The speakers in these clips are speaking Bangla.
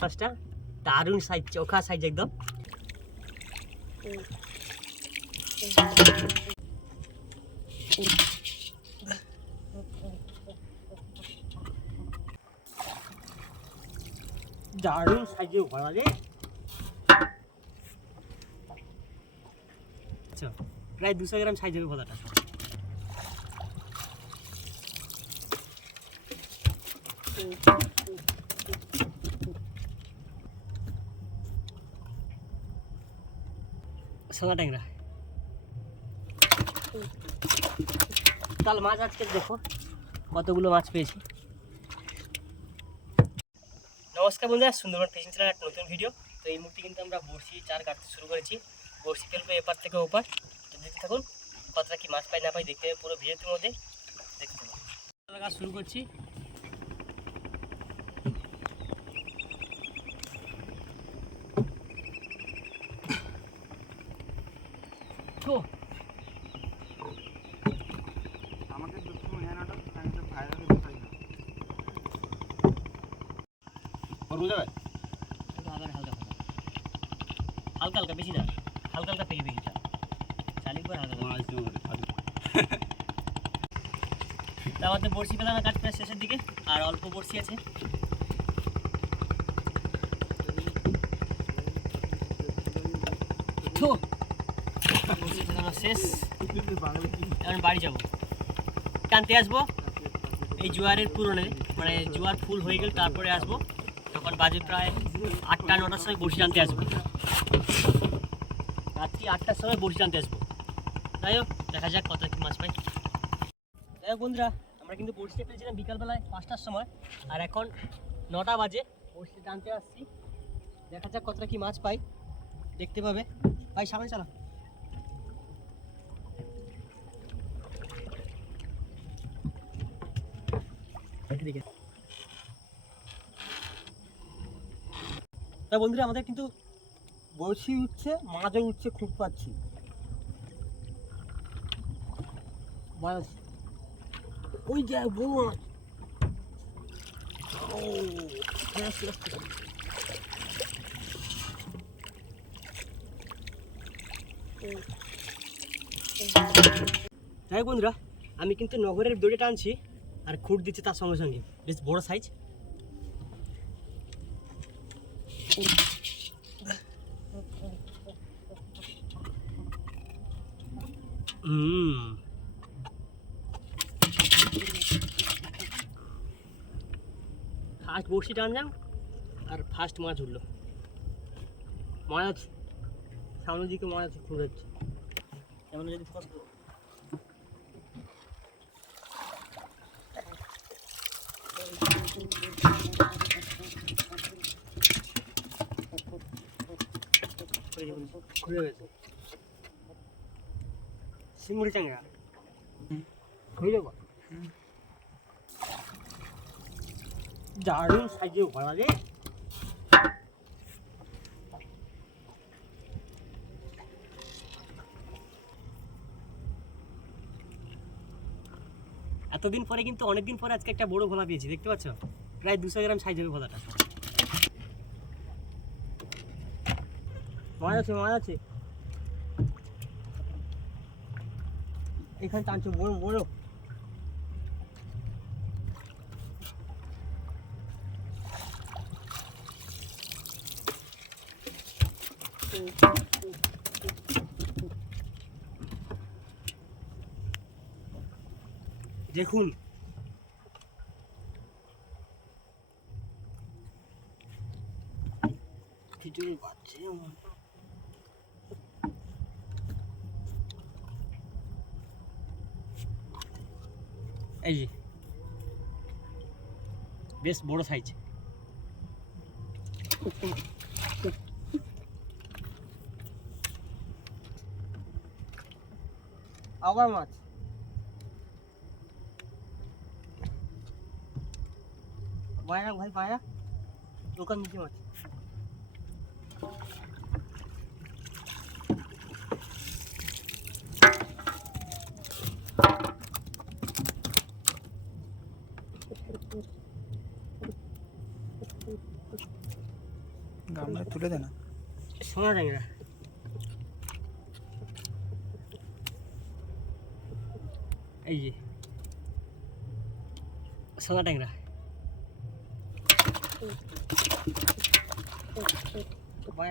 মাছটা দারুণ সাইজ, চোখা সাইজ একদম। দারুণ সাইজে ভরা রে আচ্ছা প্রায় দুশো গ্রাম সাইজ হবে ভোলাটা সোনা ট্যাংরা। কাল মাছ আজকে দেখো, কতগুলো মাছ পেয়েছি। নমস্কার বন্ধুরা, সুন্দরবন ফিশিং চ্যানেল একটা নতুন ভিডিও। তো এই মুহূর্তে কিন্তু আমরা বড়শি চার কাটতে শুরু করেছি। বড়শি ফেলব এপার থেকে ওপার। দেখতে থাকুন, কতটা কি মাছ পাই না পাই দেখতে পুরো ভিডিওর মধ্যে। দেখতে শুরু করছি তো আমাকে দুঃখ মনে না আমি তো ভাইরাল বসাই না ওর বুঝাবে হালকা হালকা হালকা হালকা বেশি না। হালকা হালকা পেকে পেকে চালিয়ে করে। হালকা আমাদের বড়শি কাজ প্রায় শেষের দিকে আর অল্প বড়শি আছে তো, বড়শি ফেলানো শেষ। এখন বাড়ি যাব। টানতে আসব। এই জোয়ারের পুরনে মানে জোয়ার ফুল হয়ে গেলে, তারপরে আসব। তখন বাজে প্রায় আটটা, নটার সময় বড়শি টানতে আসব। রাত্রি আটটার সময় বড়শি টানতে আসব। যাই হোক, দেখা যাক কত কি মাছ পাই। যাই বন্ধুরা, আমরা কিন্তু বড়শিতে পেয়েছিলাম বিকালবেলায় পাঁচটার সময়। আর এখন নটা বাজে বড়শি টানতে আসছি। দেখা যাক কতটা কি মাছ পাই। দেখতে পাবে। ভাই, সামনে চালা এদিকে। তা বন্ধুরা, আমাদের কিন্তু বড়শি উঠছে, মাছও উঠছে, খুব পাচ্ছি। মাছ। ওই যে বড় মাছ। হ্যাঁ বন্ধুরা, আমি কিন্তু নগরের দড়ি টানছি আর খুঁট দিচ্ছে তার সঙ্গে সঙ্গে। বেশ বড় সাইজ হুম ফার্স্ট বড়শি টানলাম আর ফার্স্ট মাছ উঠল মাছ, সামনের দিকে মাছ ঘুরে যাচ্ছে এমন যদি ঘুরে গেছে এতদিন পরে কিন্তু অনেকদিন পরে আজকে একটা বড় ভোলা পেয়েছি, দেখতে পাচ্ছ? প্রায় দুশো গ্রাম সাইজ হবে ভোলাটা মাছ আছে মাছ আছে। এখানে টানছো বড় বড় দেখুন। খিচুড়ি বাচ্চা এই যে। বেশ বড় সাইজ আবার মাছ। পায়রা ভাই পায়রা দোকান নিচে মাছ। গামলা তুলে দে না। সোনা ট্যাংরা এই যে। সোনা ট্যাংরা ভাই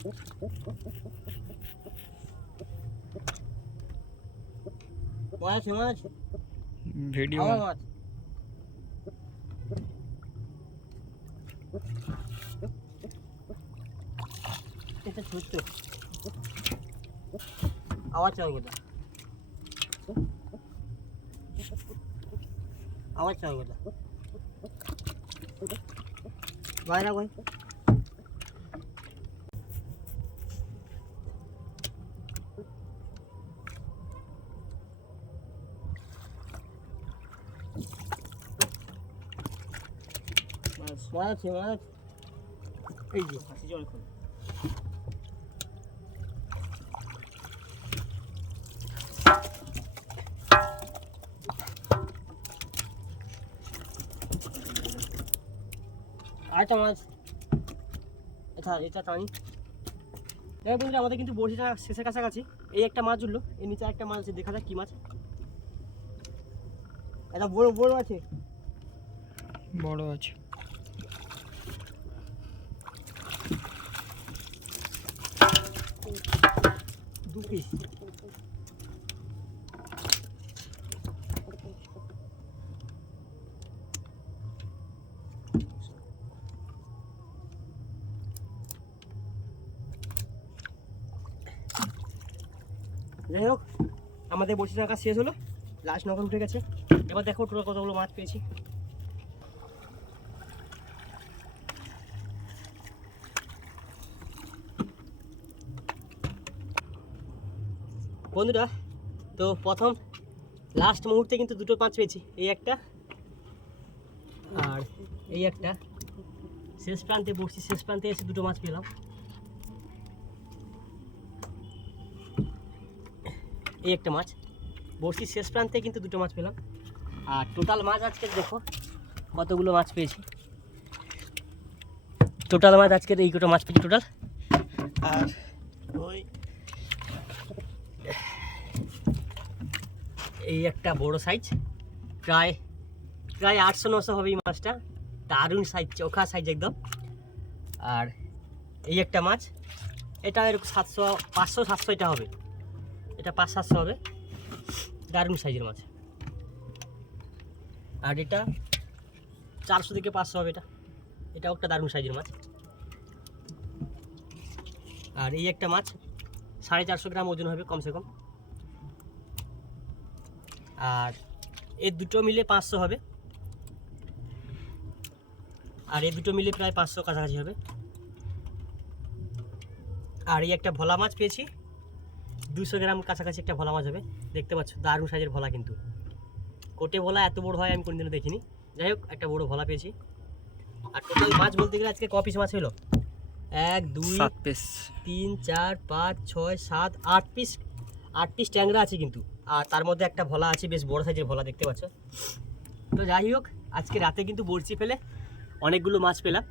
চর গোদা চর গোদা এটা চর গোদা আছে মাছ মাছ ভিডিও আমার মাছ এটা ছোট্ট আওয়াজ চর গোদা আওয়াজ চর গোদা বাইরা ভাই মাছ মাছ মাছ। এই যে। হাসি জল এখন আরেকটা মাছ। এটা এটা টানি। দেখো বন্ধুরা, আমাদের কিন্তু বড়শিটা শেষের কাছাকাছি। এই একটা মাছ উঠল। এর নিচে একটা মাছ আছে, দেখা যাক কি মাছ। এটা বড় বড় আছে। বড় আছে। দু যাই হোক, আমাদের বসে থাকা শেষ হলো। লাস্ট নকল উঠে গেছে। এবার দেখো টোটাল কতগুলো মাছ পেয়েছি। বন্ধুরা, তো প্রথম লাস্ট মুহূর্তে কিন্তু দুটো মাছ পেয়েছি, এই একটা আর এই একটা। শেষ প্রান্তে বসছি শেষ প্রান্তে এসে দুটো মাছ পেলাম। এই একটা মাছ। বড়শির শেষ প্রান্তে কিন্তু দুটো মাছ পেলাম। আর টোটাল মাছ আজকে দেখো, কতগুলো মাছ পেয়েছি। টোটাল মাছ আজকের এই কটা মাছ পেয়েছি টোটাল আর এই একটা বড় সাইজ প্রায় প্রায় আটশো, নশো হবে এই মাছটা। দারুণ সাইজ চোখা সাইজ একদম। আর এই একটা মাছ, এটা এরকম সাতশো, পাঁচশো, সাতশো এটা হবে। এটা পাঁচ, সাতশো হবে। দারুণ সাইজের মাছ। আর এটা চারশো থেকে পাঁচশো হবে এটা। এটাও একটা দারুণ সাইজের মাছ। আর এই একটা মাছ, সাড়ে চারশো গ্রাম ওজন হবে কমসে কম। আর এর দুটো মিলে পাঁচশো হবে। আর এই দুটো মিলে প্রায় পাঁচশো কাছাকাছি হবে। আর এই একটা ভোলা মাছ পেয়েছি। দুশো গ্রাম কাছাকাছি একটা ভোলা মাছ হবে। দেখতে পাচ্ছ দারুণ সাইজের ভোলা কিন্তু। কোটে ভোলা এত বড় হয় আমি কোনোদিনও দেখিনি। যাই হোক একটা বড় ভোলা পেয়েছি। আর টোটাল মাছ বলতে গেলে আজকে ক পিস মাছ হলো? এক দুই সাত পিস তিন চার পাঁচ ছয় সাত আট পিস আট পিস ট্যাংরা আছে কিন্তু। আর তার মধ্যে একটা ভোলা আছে, বেশ বড় সাইজের ভোলা দেখতে পাচ্ছ। তো যাই হোক, আজকে রাতে কিন্তু বড়শি ফেলে অনেকগুলো মাছ পেলাম।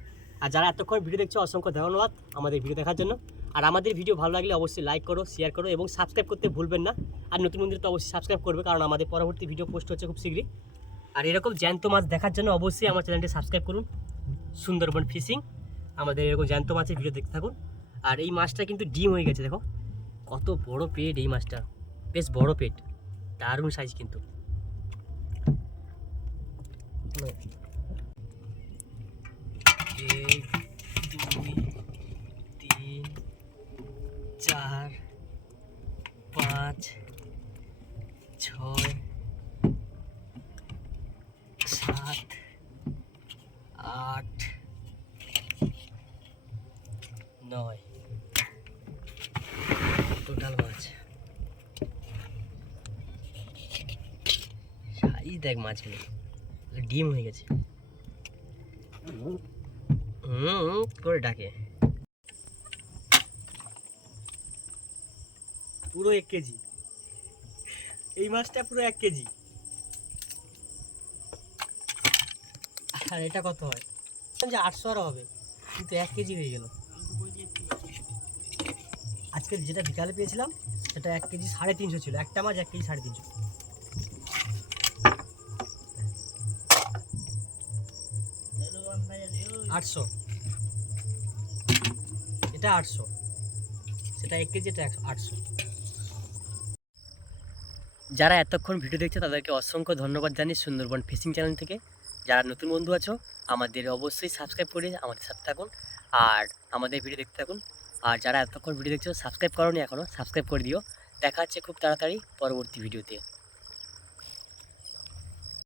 আর যারা এতক্ষণ ভিডিও দেখছ, অসংখ্য ধন্যবাদ আমাদের ভিডিও দেখার জন্য। আর আমাদের ভিডিও ভালো লাগলে অবশ্যই লাইক করো শেয়ার করো এবং সাবস্ক্রাইব করতে ভুলবেন না। আর নতুন বন্ধুরা তো অবশ্যই সাবস্ক্রাইব করবে, কারণ আমাদের পরবর্তী ভিডিও পোস্ট হচ্ছে খুব শীঘ্রই। আর এরকম জ্যান্ত মাছ দেখার জন্য অবশ্যই আমার চ্যানেলটি সাবস্ক্রাইব করুন। সুন্দরবন ফিশিং আমাদের এরকম জ্যান্ত মাছের ভিডিও দেখতে থাকুন। আর এই মাছটা কিন্তু ডিম হয়ে গেছে, দেখো। কত বড় পেট এই মাছটা। বেশ বড় পেট। দারুণ সাইজ কিন্তু। এক দুই তিন চার পাঁচ ছয় সাত আট নয় টোটাল মাছ সাইজ দেখ মাছগুলো। ডিম হয়ে গেছে। হুম, করে ডাকে। পুরো এক কেজি। এই মাছটা পুরো এক কেজি। আর এটা কত হয়? যে আটশো আর হবে। কিন্তু এক কেজি হয়ে গেল। আজকে যেটা বিকালে পেয়েছিলাম, সেটা এক কেজি সাড়ে তিনশো ছিল। একটা মাছ এক কেজি সাড়ে তিনশো। আটশো। এটা আটশো। সেটা এক কেজি, এটা আটশো। যারা এতক্ষণ ভিডিও দেখছে, তাদেরকে অসংখ্য ধন্যবাদ জানি সুন্দরবন ফিশিং চ্যানেল থেকে। যারা নতুন বন্ধু আছো, আমাদের অবশ্যই সাবস্ক্রাইব করে আমাদের সাথে থাকুন আর আমাদের ভিডিও দেখতে থাকুন। আর যারা এতক্ষণ ভিডিও দেখছ, সাবস্ক্রাইব করোনি এখনও সাবস্ক্রাইব করে দিও। দেখা হচ্ছে খুব তাড়াতাড়ি পরবর্তী ভিডিওতে।